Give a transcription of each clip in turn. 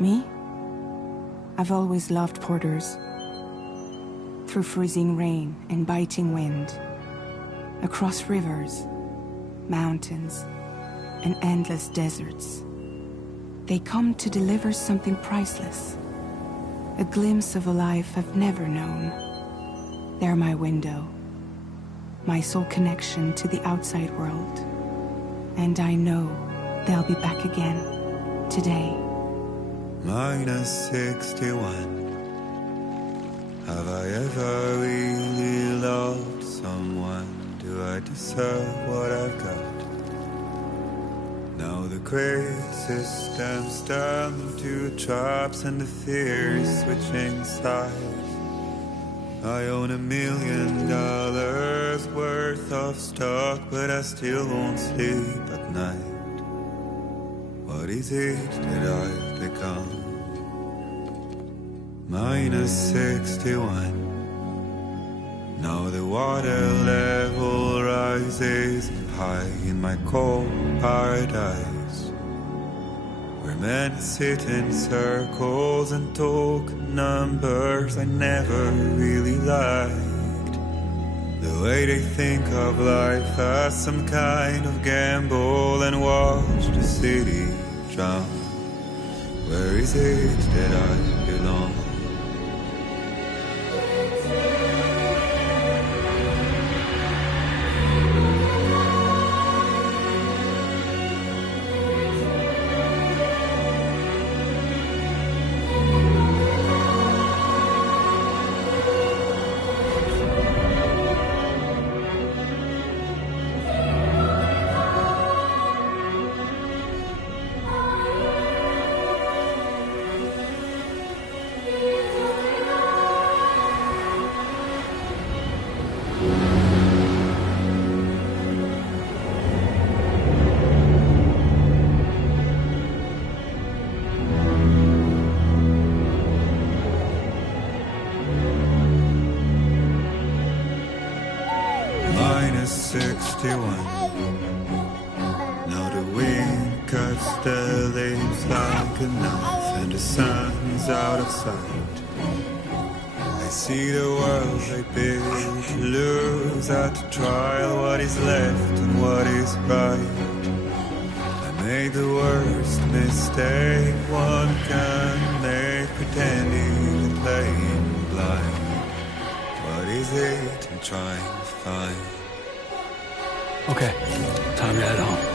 Me? I've always loved porters. Through freezing rain and biting wind, across rivers, mountains, and endless deserts, they come to deliver something priceless, a glimpse of a life I've never known. They're my window, my sole connection to the outside world. And I know they'll be back again, today. -61. Have I ever really loved someone? Do I deserve what I've got? Now the great system's turned into traps and the fear is switching sides. I own $1 million worth of stock, but I still won't sleep at night. What is it that I've become? -61. Now the water level rises high in my cold paradise, where men sit in circles and talk numbers I never really liked. The way they think of life as some kind of gamble and watch the city drown. Where is it that I belong? -61. Now the wind cuts the leaves like a knife and the sun's out of sight. I see the world I built to lose at the trial, what is left and what is right. I made the worst mistake one can make, pretending and playing blind. What is it I'm trying to find? Okay, time to head home.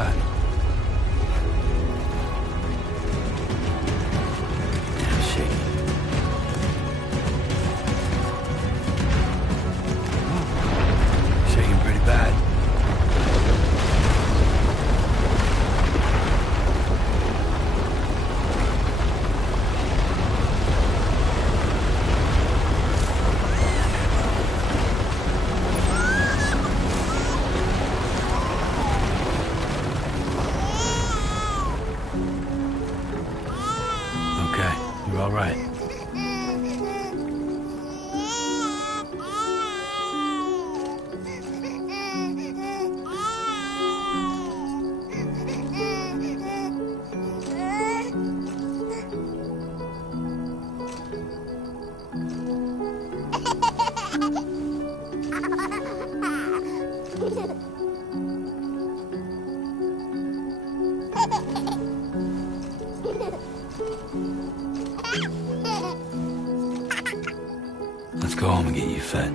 that? Yeah, shaky. Shaking pretty bad. Okay, you're all right. Let's go home and get you fed.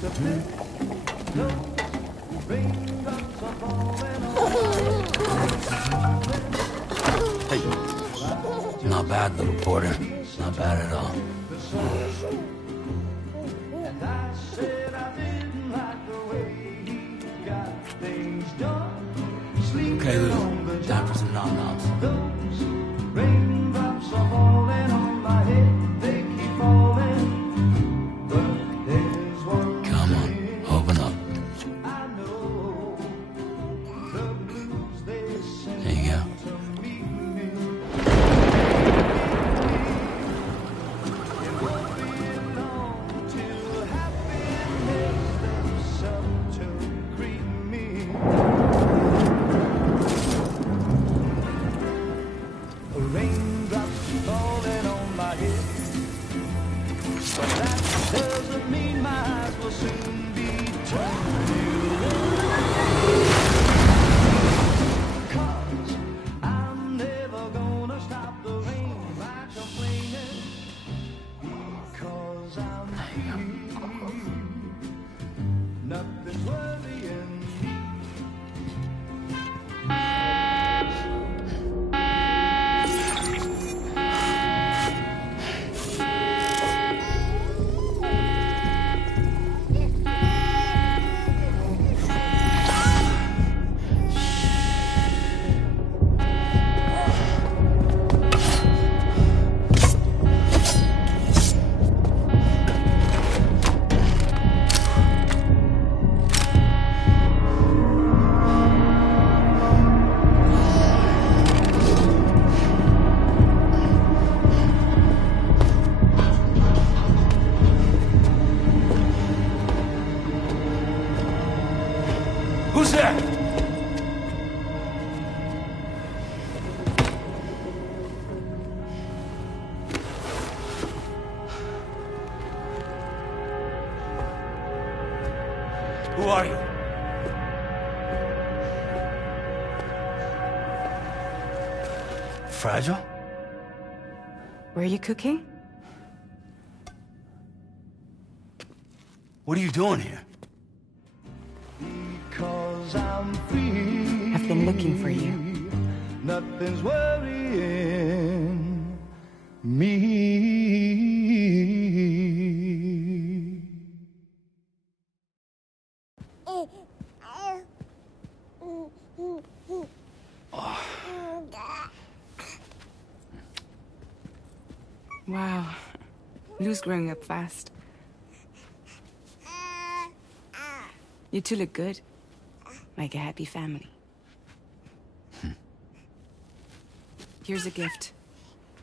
Hey. Not bad, little Porter. Not bad at all. Okay, Lou. Time for some nom-noms. Raindrops are falling on my head, they keep falling. But there's one Come on, open up. I know, the blues they send There you go. to meet me. It won't be long till happiness steps up to greet me. Raindrops falling on my head, but that doesn't mean my eyes will soon be turned to cause I'm never gonna stop the rain by complaining, because I'm free. Nothing's worrying me. Who's there? Who are you? Fragile? Were you cooking? What are you doing here? Because I'm free. I've been looking for you. Nothing's worrying me. Wow. Lou's growing up fast. You two look good. Like a happy family. Here's a gift.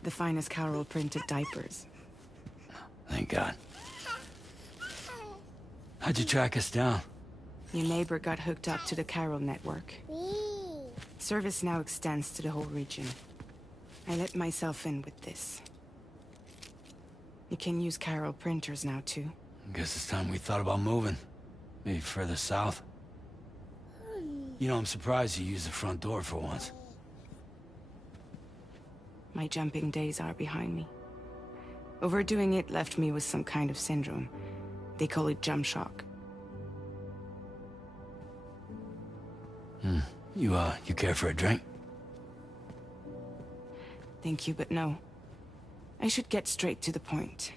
The finest Carol printed diapers. Thank God. How'd you track us down? Your neighbor got hooked up to the Carol network. Service now extends to the whole region. I let myself in with this. You can use Carol printers now, too. Guess it's time we thought about moving. Maybe further south. You know, I'm surprised you used the front door for once. My jumping days are behind me. Overdoing it left me with some kind of syndrome. They call it jump shock. You care for a drink? Thank you, but no. I should get straight to the point.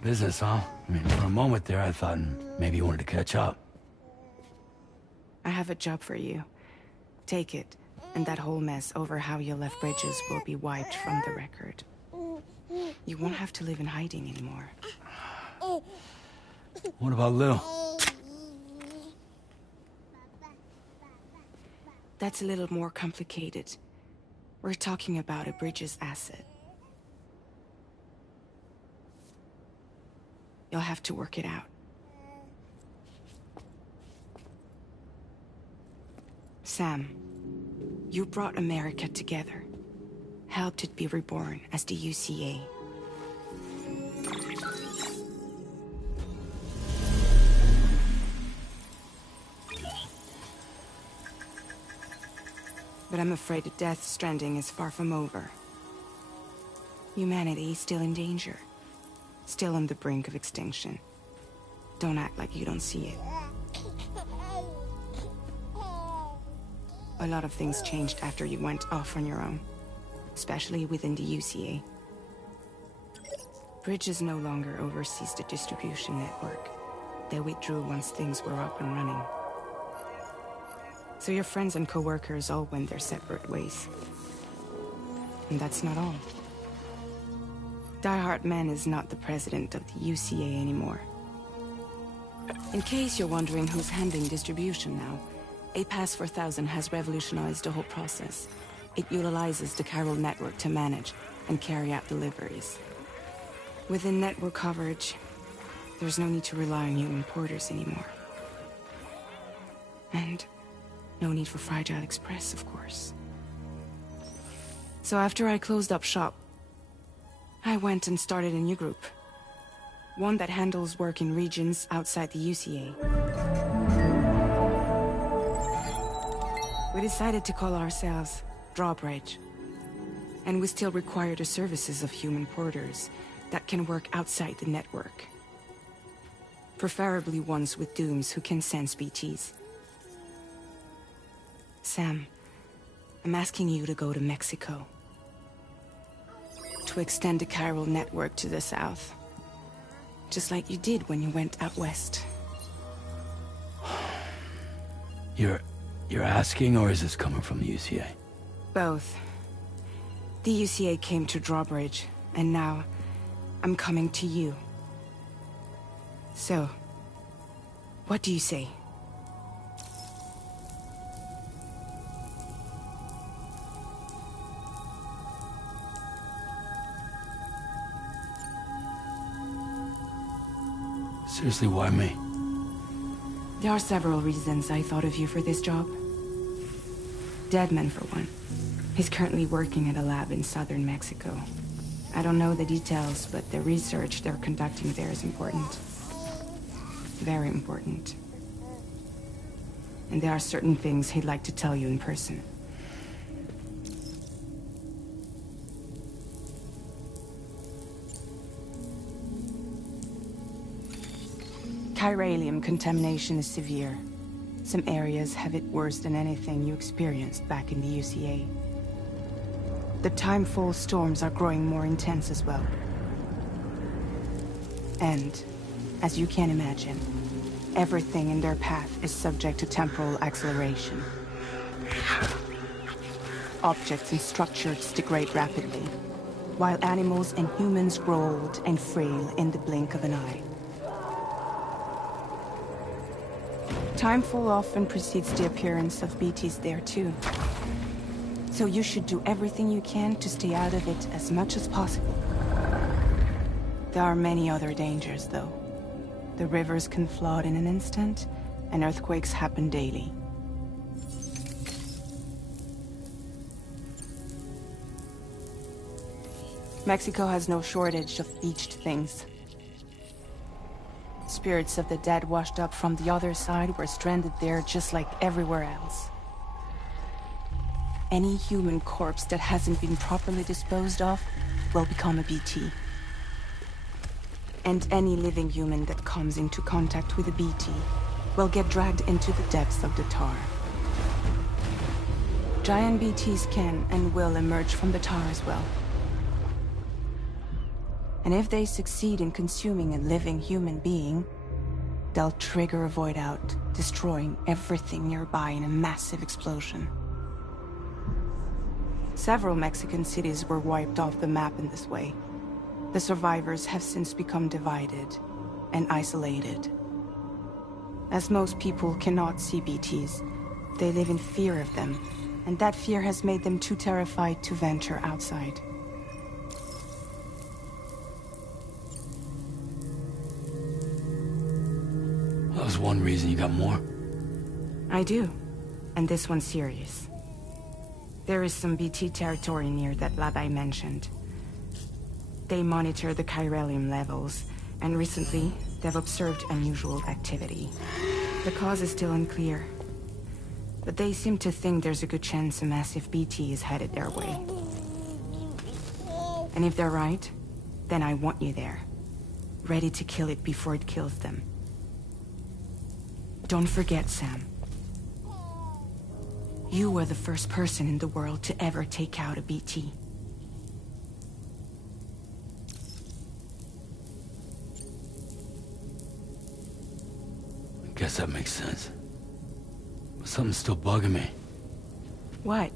Business, huh? I mean, for a moment there, I thought maybe you wanted to catch up. I have a job for you. Take it, and that whole mess over how you left Bridges will be wiped from the record. You won't have to live in hiding anymore. What about Lou? That's a little more complicated. We're talking about a Bridges asset. You'll have to work it out. Sam, you brought America together. Helped it be reborn as the UCA. But I'm afraid that Death Stranding is far from over. Humanity is still in danger. still on the brink of extinction. Don't act like you don't see it. A lot of things changed after you went off on your own, especially within the UCA. Bridges no longer oversees the distribution network. They withdrew once things were up and running. So your friends and co-workers all went their separate ways. And that's not all. Die Hartman is not the president of the UCA anymore. In case you're wondering who's handling distribution now, A Pass 4000 has revolutionized the whole process. It utilizes the chiral network to manage and carry out deliveries. Within network coverage, there's no need to rely on human porters anymore. And no need for Fragile Express, of course. So after I closed up shop, I went and started a new group. One that handles work in regions outside the UCA. We decided to call ourselves Drawbridge. And we still require the services of human porters that can work outside the network. Preferably ones with dooms who can sense BTs. Sam, I'm asking you to go to Mexico. To extend the chiral network to the south. Just like you did when you went out west. You're asking, or is this coming from the UCA? Both. The UCA came to Drawbridge, and now I'm coming to you. So, what do you say? Seriously, why me? There are several reasons I thought of you for this job. Deadman, for one. He's currently working at a lab in southern Mexico. I don't know the details, but the research they're conducting there is important. Very important. And there are certain things he'd like to tell you in person. Chiralium contamination is severe. Some areas have it worse than anything you experienced back in the UCA. The timefall storms are growing more intense as well. And, as you can imagine, everything in their path is subject to temporal acceleration. Objects and structures degrade rapidly, while animals and humans grow old and frail in the blink of an eye. Timefall often precedes the appearance of BTs there too. So you should do everything you can to stay out of it as much as possible. There are many other dangers, though. The rivers can flood in an instant, and earthquakes happen daily. Mexico has no shortage of beached things. Spirits of the dead washed up from the other side were stranded there just like everywhere else. Any human corpse that hasn't been properly disposed of will become a BT. And any living human that comes into contact with a BT will get dragged into the depths of the tar. Giant BTs can and will emerge from the tar as well. And if they succeed in consuming a living human being, they'll trigger a void out, destroying everything nearby in a massive explosion. Several Mexican cities were wiped off the map in this way. The survivors have since become divided and isolated. As most people cannot see BTs, they live in fear of them, and that fear has made them too terrified to venture outside. That was one reason. You got more? I do, and this one's serious. There is some BT territory near that lab I mentioned. They monitor the chiralium levels, and recently, they've observed unusual activity. The cause is still unclear, but they seem to think there's a good chance a massive BT is headed their way. And if they're right, then I want you there. ready to kill it before it kills them. Don't forget, Sam. You were the first person in the world to ever take out a BT. I guess that makes sense. But something's still bugging me. What?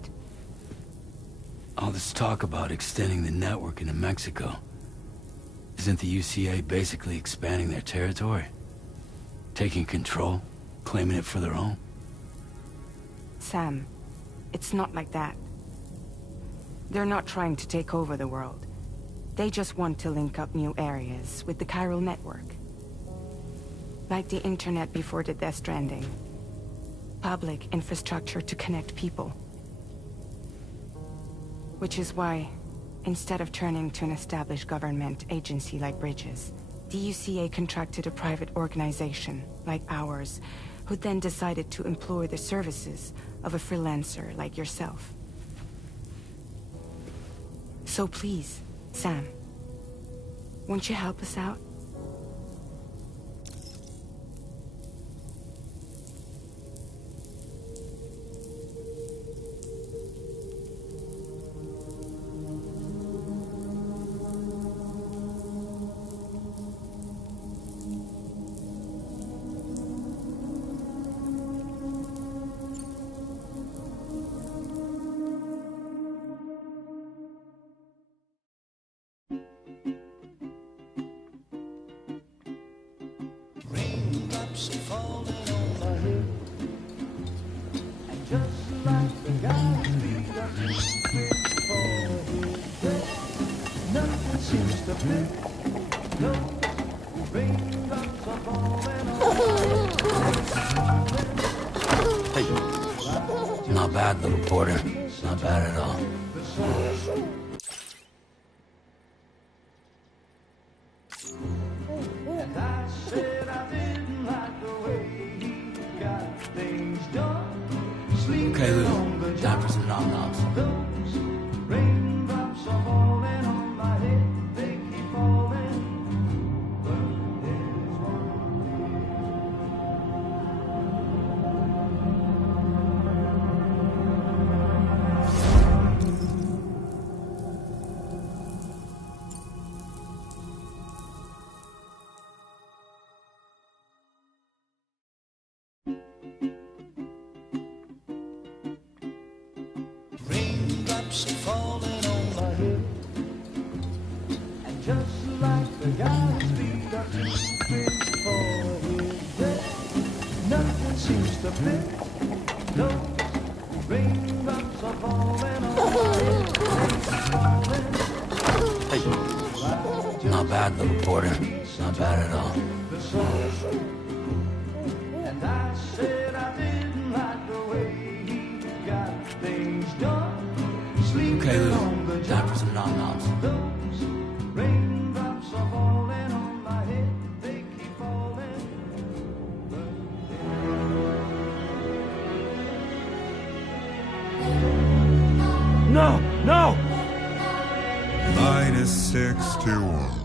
All this talk about extending the network into Mexico. Isn't the UCA basically expanding their territory? Taking control? Claiming it for their own? Sam, it's not like that. They're not trying to take over the world. They just want to link up new areas with the chiral network. Like the internet before the Death Stranding. Public infrastructure to connect people. Which is why, instead of turning to an established government agency like Bridges, the UCA contracted a private organization, like ours, who then decided to employ the services of a freelancer like yourself. So please, Sam, won't you help us out? Raindrops falling on my head, and just like the guy's feet are moving for his bed, nothing seems to fit. No raindrops are falling on my head. Hey. Not bad, little porter. Not bad at all. And I said I didn't like the way he got things done. Sleeping Okay, on the Lou. Time for some nom-noms. Those raindrops are falling on my head, they keep falling. But there's raindrops falling on my head, and just like the guy's feet are moving for his bed, nothing seems to fit. No raindrops are falling on my head. Hey. Not bad, little porter. Not bad at all. And I said I didn't like the way he got things done. Okay, Lou. Time for some nom-noms. Those raindrops are falling on my head, they keep falling. No! No! -61.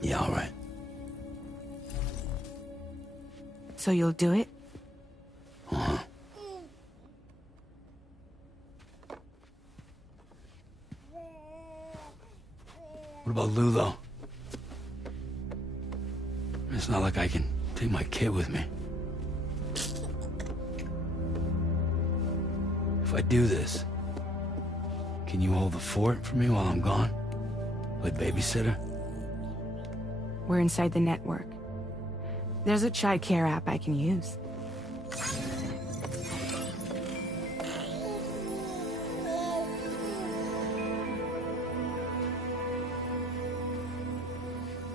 Yeah, all right. So you'll do it? Uh-huh. What about Lou, though? It's not like I can take my kid with me. If I do this, can you hold the fort for me while I'm gone? Play babysitter? We're inside the network. There's a child care app I can use.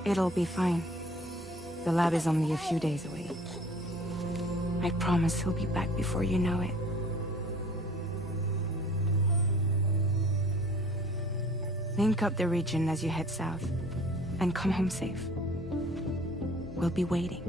It'll be fine. The lab is only a few days away. I promise he'll be back before you know it. Link up the region as you head south, and come home safe. We'll be waiting.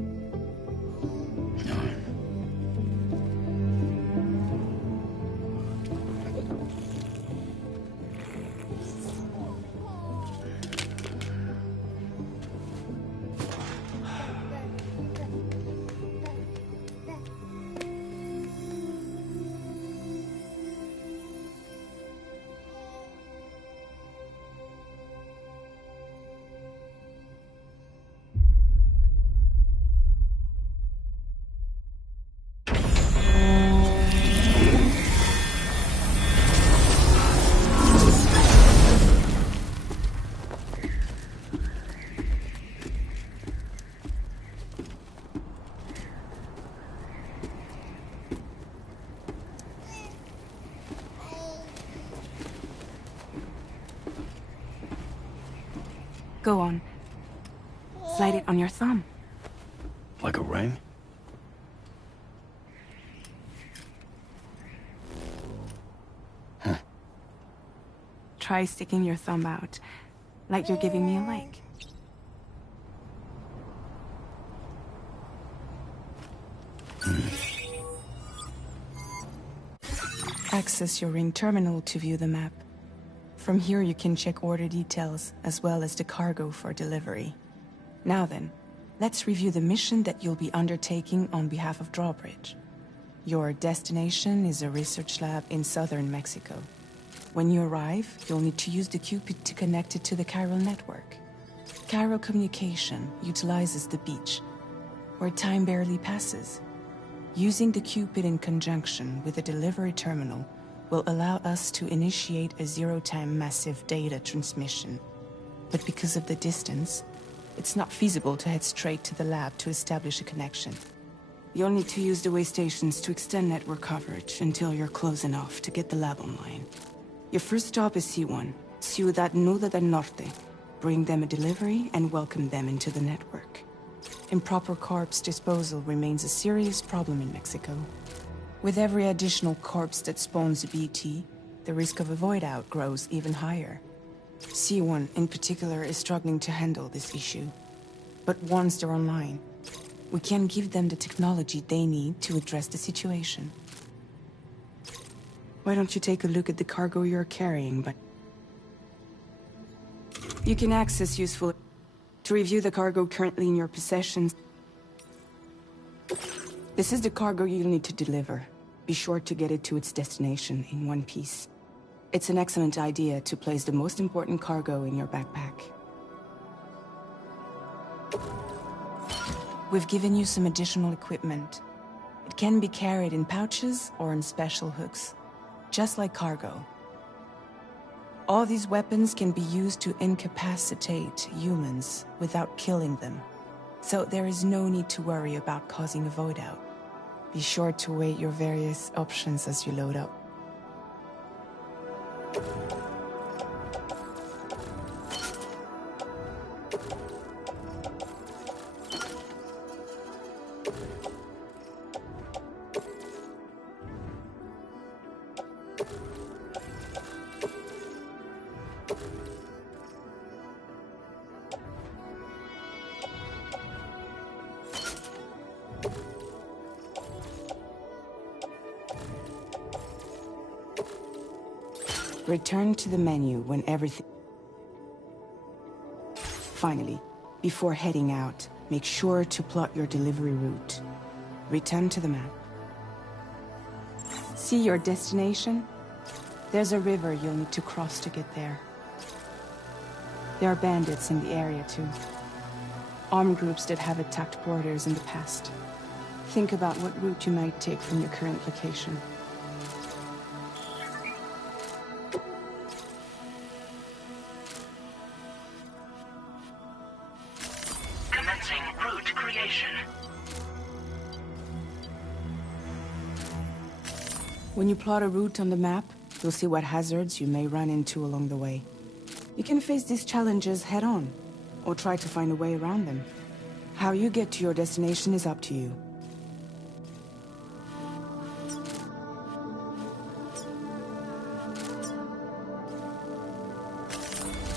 Go on. Slide it on your thumb. Like a ring? Huh. Try sticking your thumb out, like you're giving me a like. Access your ring terminal to view the map. From here you can check order details, as well as the cargo for delivery. Now then, let's review the mission that you'll be undertaking on behalf of Drawbridge. Your destination is a research lab in southern Mexico. When you arrive, you'll need to use the Cupid to connect it to the chiral network. Chiral communication utilizes the beach, where time barely passes. Using the Cupid in conjunction with a delivery terminal will allow us to initiate a zero-time massive data transmission. But because of the distance, it's not feasible to head straight to the lab to establish a connection. You'll need to use the way stations to extend network coverage until you're close enough to get the lab online. Your first stop is C1, Ciudad Nuda del Norte. Bring them a delivery and welcome them into the network. Improper corpse disposal remains a serious problem in Mexico. With every additional corpse that spawns a BT, the risk of a void out grows even higher. C1 in particular is struggling to handle this issue. But once they're online, we can give them the technology they need to address the situation. Why don't you take a look at the cargo you're carrying, but... You can access useful... To review the cargo currently in your possessions... This is the cargo you'll need to deliver. Be sure to get it to its destination in one piece. It's an excellent idea to place the most important cargo in your backpack. We've given you some additional equipment. It can be carried in pouches or in special hooks, just like cargo. All these weapons can be used to incapacitate humans without killing them, so there is no need to worry about causing a void out. Be sure to weigh your various options as you load up. Return to the menu when everything... Finally, before heading out, make sure to plot your delivery route. Return to the map. See your destination? There's a river you'll need to cross to get there. There are bandits in the area too. Armed groups that have attacked borders in the past. Think about what route you might take from your current location. When you plot a route on the map, you'll see what hazards you may run into along the way. You can face these challenges head-on, or try to find a way around them. How you get to your destination is up to you.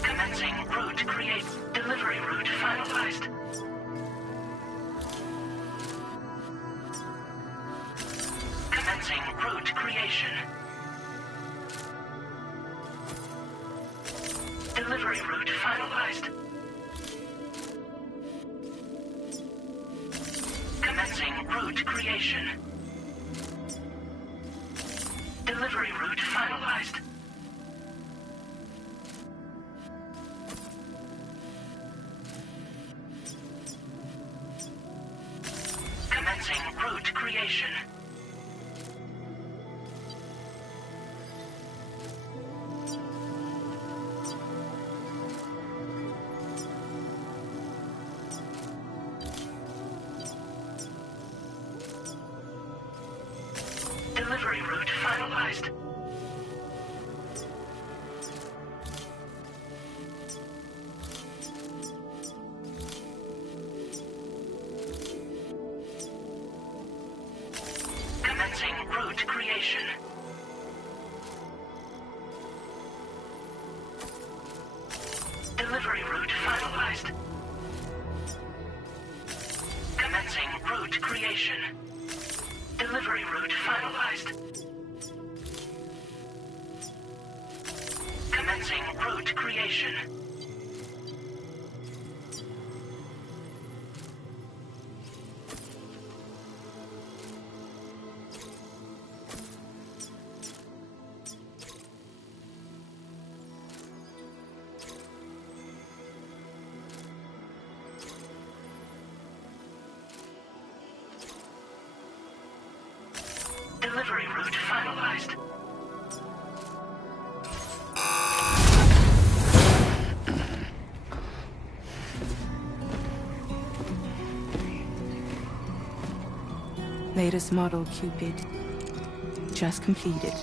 Commencing route create. Delivery route finalized. Commencing route creation. Delivery route finalized. Commencing route creation. Delivery route finalized. Commencing route creation. Delivery route finalized. creation. Delivery route finalized. Commencing route creation. Delivery route finalized. Commencing route creation. Delivery route finalized. Latest model Cupid. Just completed.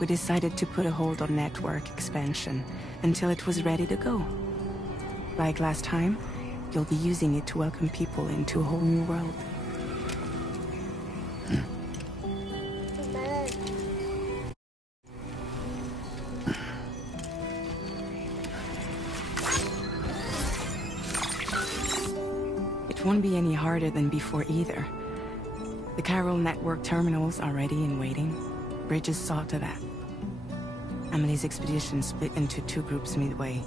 We decided to put a hold on network expansion until it was ready to go. Like last time, you'll be using it to welcome people into a whole new world. It won't be any harder than before either. The Carol network terminals are ready and waiting. Bridges saw to that. Emily's expedition split into two groups midway.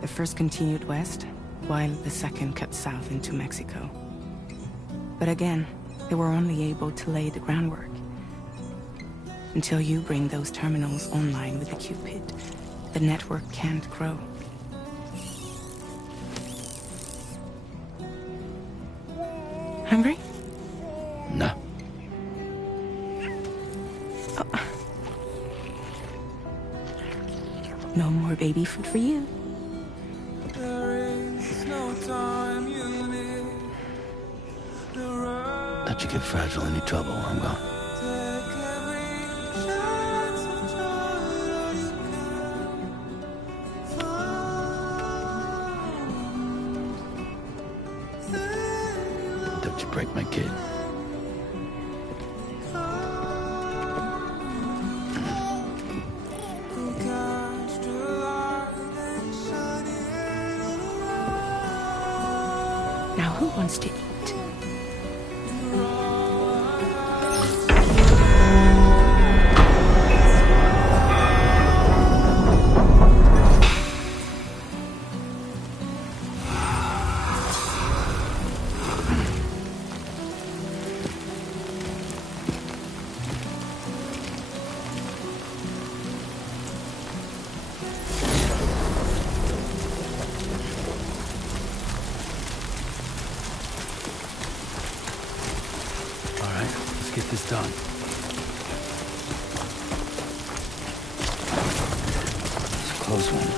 The first continued west, while the second cut south into Mexico. But again, they were only able to lay the groundwork. Until you bring those terminals online with the Cupid, the network can't grow. Hungry? No. Oh. No more baby food for you. Let you get fragile any trouble, I'm gone. Don't you break my kid. Now who wants to eat? Get this done. It's a close one.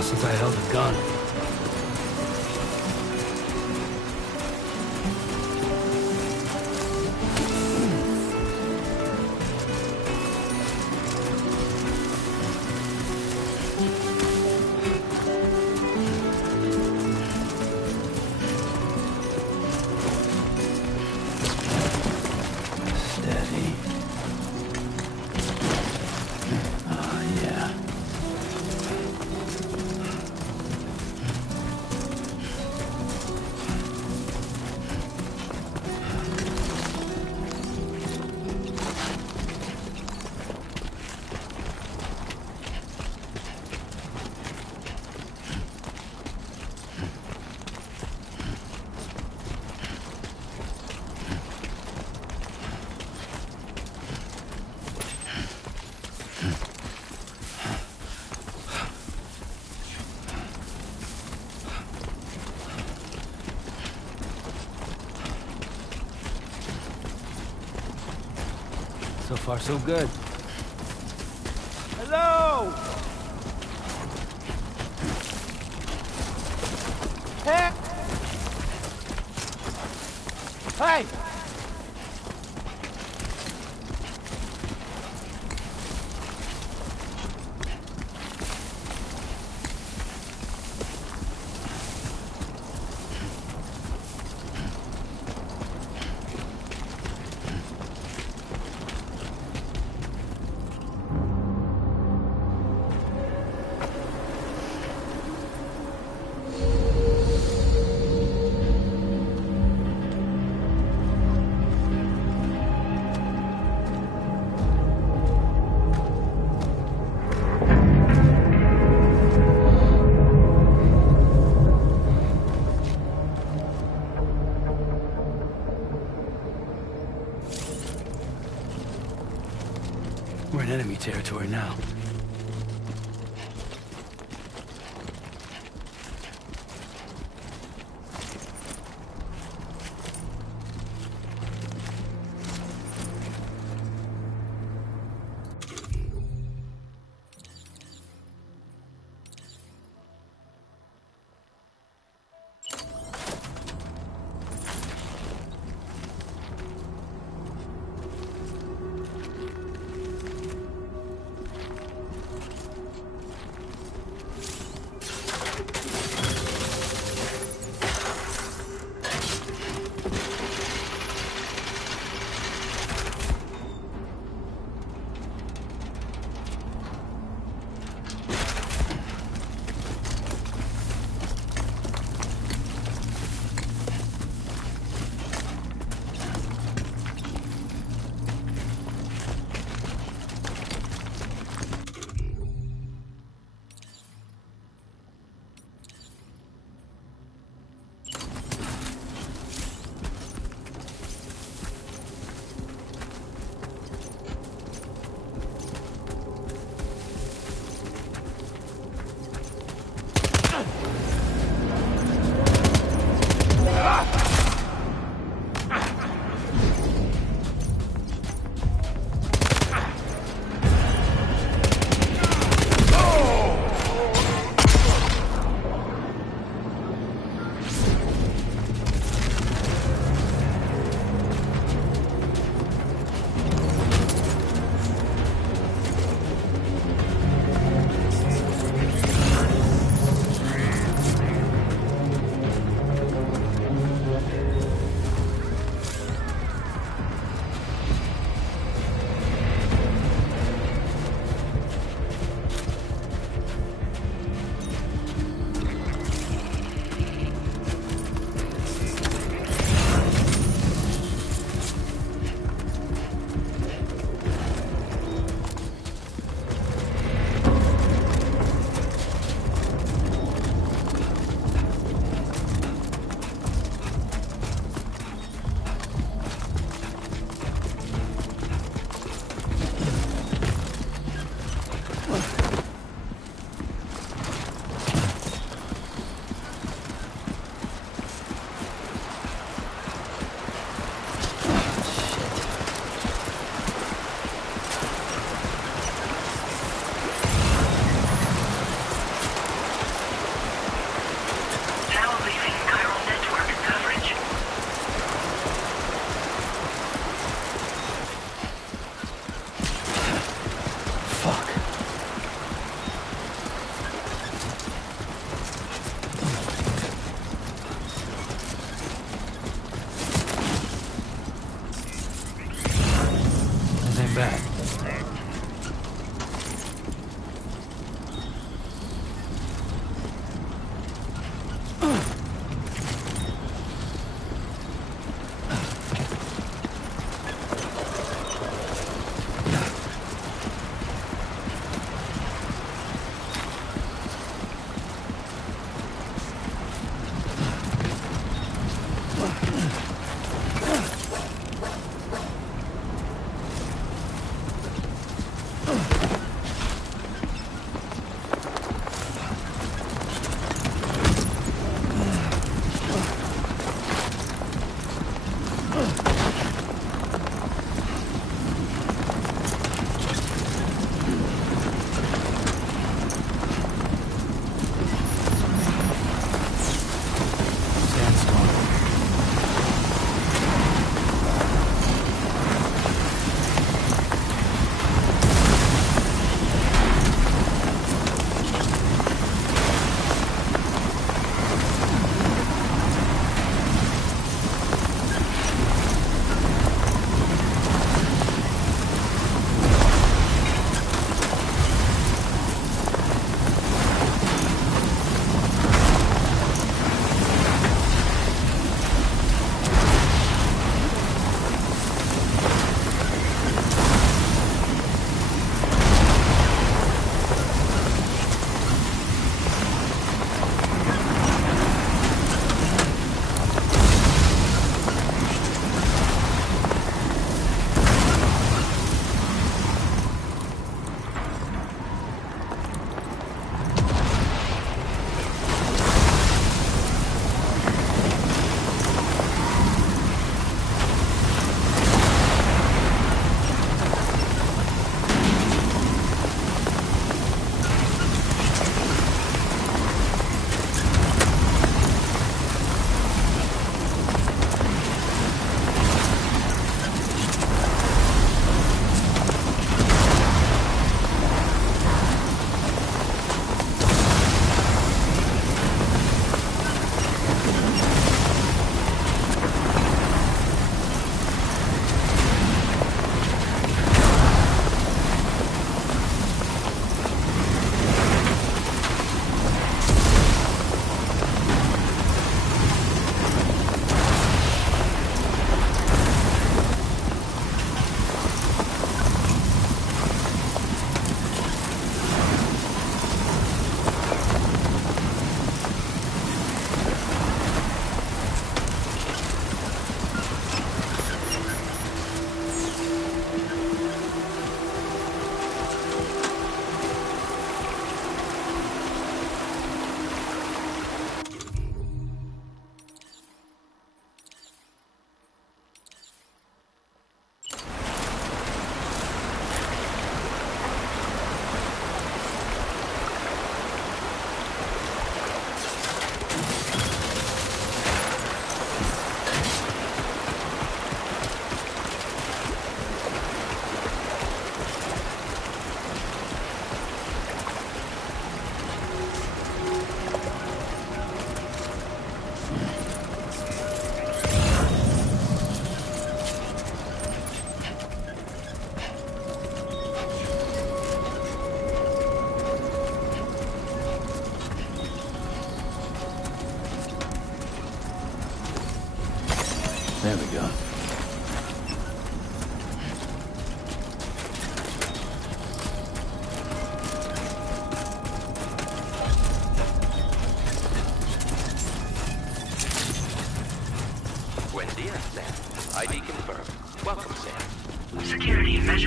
Since I held a gun. Steady. Oh, yeah. So far, so good. Hello! Hey! Hey! We're in enemy territory now.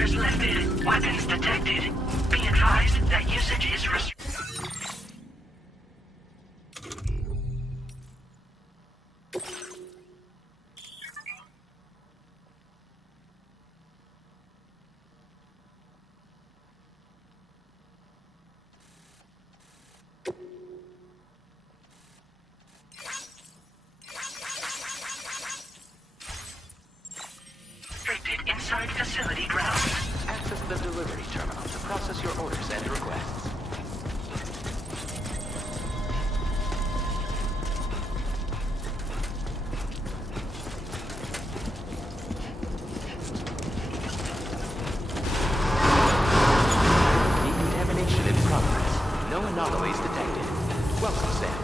Sensors lifted. Weapons detected. Be advised that usage is restricted. Inside facility grounds. Access the delivery terminal to process your orders and requests. Decontamination in progress. No anomalies detected. Welcome, Sam.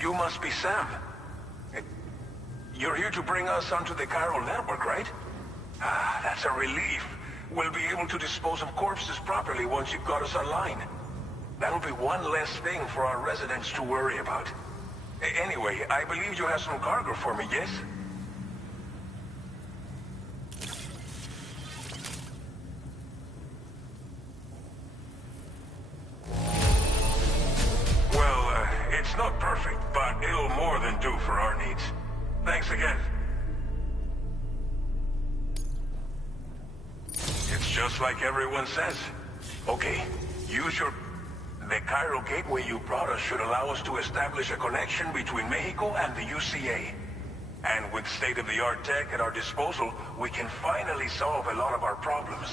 You must be Sam. You're here to bring us onto the chiral network, right? Ah, that's a relief. We'll be able to dispose of corpses properly once you've got us online. That'll be one less thing for our residents to worry about. Anyway, I believe you have some cargo for me, yes? It's not perfect, but it'll more than do for our needs. Thanks again. It's just like everyone says. Okay, use your... The chiral gateway you brought us should allow us to establish a connection between Mexico and the UCA. And with state-of-the-art tech at our disposal, we can finally solve a lot of our problems.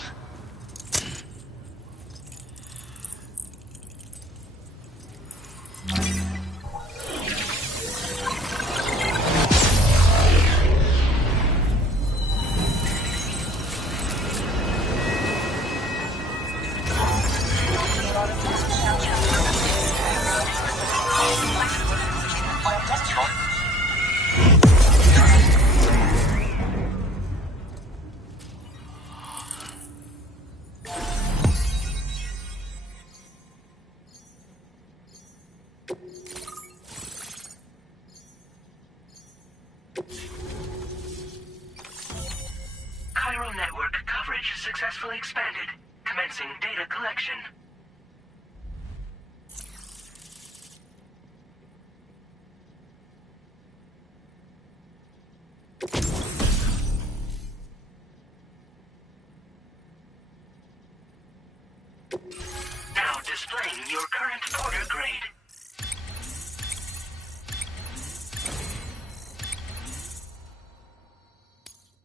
Chiral network coverage successfully expanded. Commencing data collection. Now displaying your current porter grade.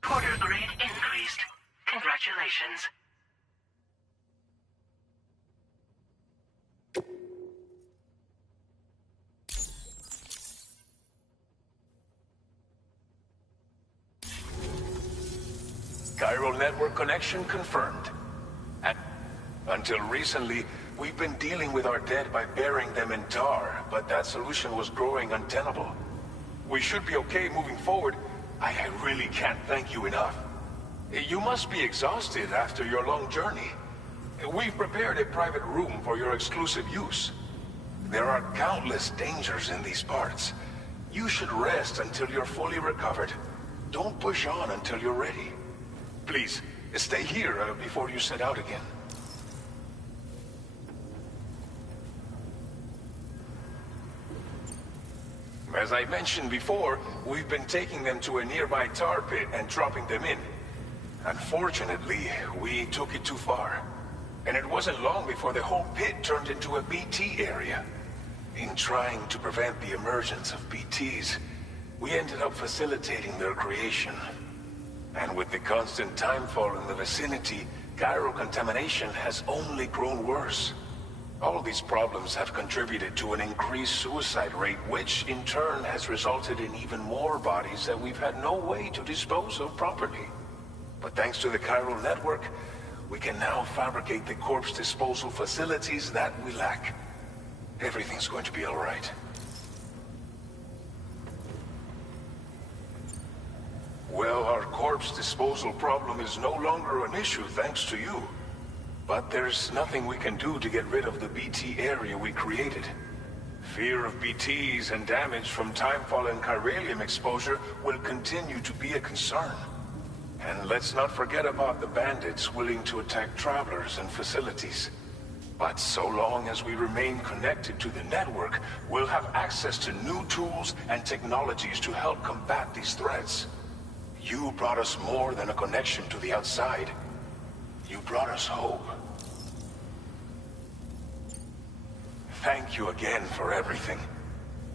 Porter grade increased. Congratulations. Chiral network connection confirmed. Until recently, we've been dealing with our dead by burying them in tar, but that solution was growing untenable. We should be okay moving forward. I really can't thank you enough. You must be exhausted after your long journey. We've prepared a private room for your exclusive use. There are countless dangers in these parts. You should rest until you're fully recovered. Don't push on until you're ready. Please, stay here before you set out again. As I mentioned before, we've been taking them to a nearby tar pit and dropping them in. Unfortunately, we took it too far. And it wasn't long before the whole pit turned into a BT area. In trying to prevent the emergence of BTs, we ended up facilitating their creation. And with the constant timefall in the vicinity, chiral contamination has only grown worse. All these problems have contributed to an increased suicide rate, which in turn has resulted in even more bodies that we've had no way to dispose of properly. But thanks to the chiral network, We can now fabricate the corpse disposal facilities that we lack. Everything's going to be all right. Well, our corpse disposal problem is no longer an issue thanks to you. But there's nothing we can do to get rid of the BT area we created. Fear of BTs and damage from timefall and chiralium exposure will continue to be a concern. And let's not forget about the bandits willing to attack travelers and facilities. But so long as we remain connected to the network, we'll have access to new tools and technologies to help combat these threats. You brought us more than a connection to the outside. You brought us hope. Thank you again for everything.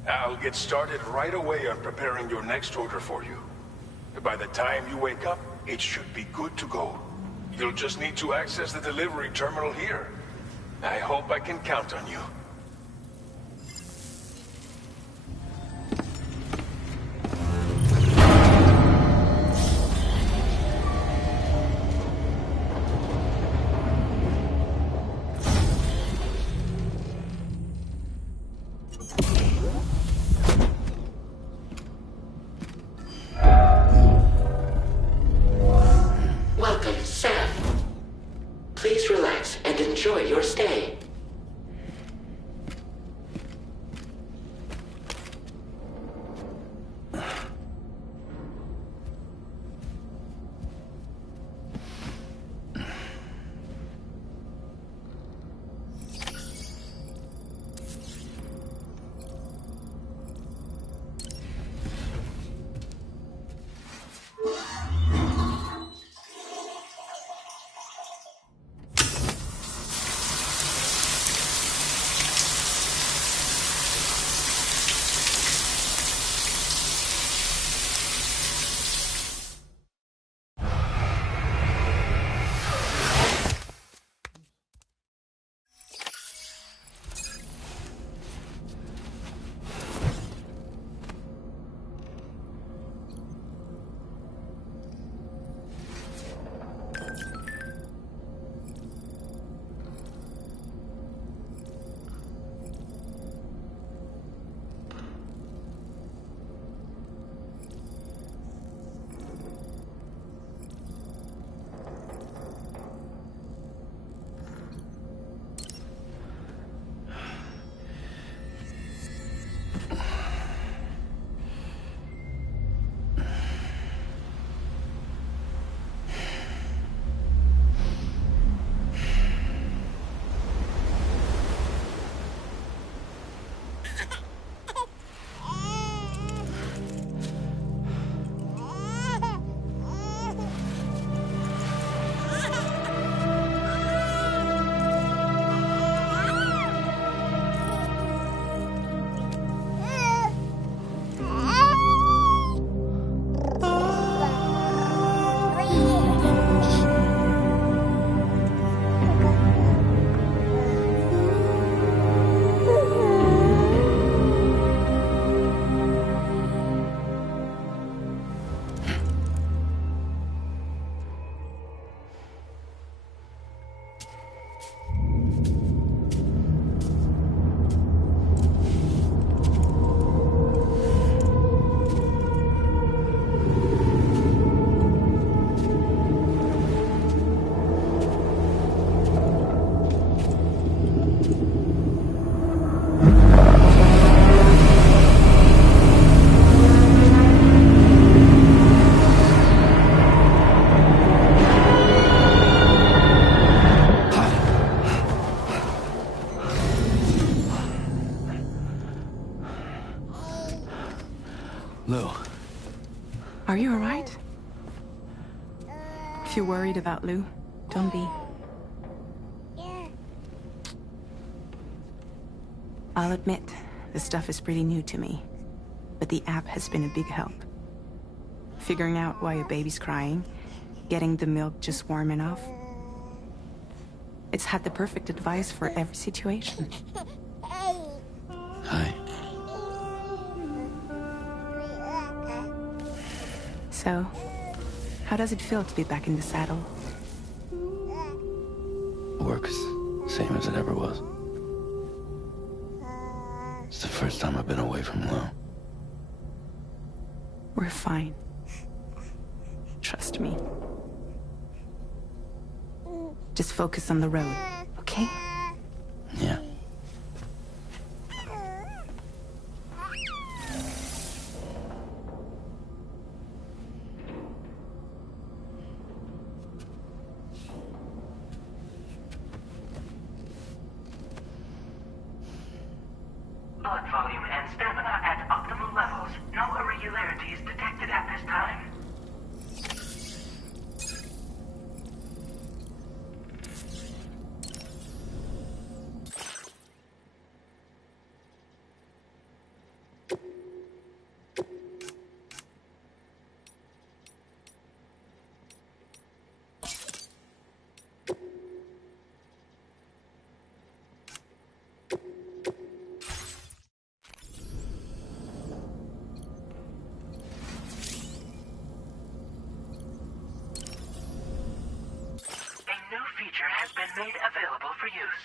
I'll get started right away on preparing your next order for you. By the time you wake up, it should be good to go. You'll just need to access the delivery terminal here. I hope I can count on you. Are you alright? If you're worried about Lou, don't be. I'll admit, this stuff is pretty new to me, but the app has been a big help. Figuring out why a baby's crying, getting the milk just warm enough. It's had the perfect advice for every situation. Hi. So, how does it feel to be back in the saddle? work is the same as it ever was. It's the first time I've been away from Lo. We're fine. Trust me. Just focus on the road, okay? Yeah. Blood volume and stamina at optimal levels. No irregularities detected at this time. A new feature has been made available for use.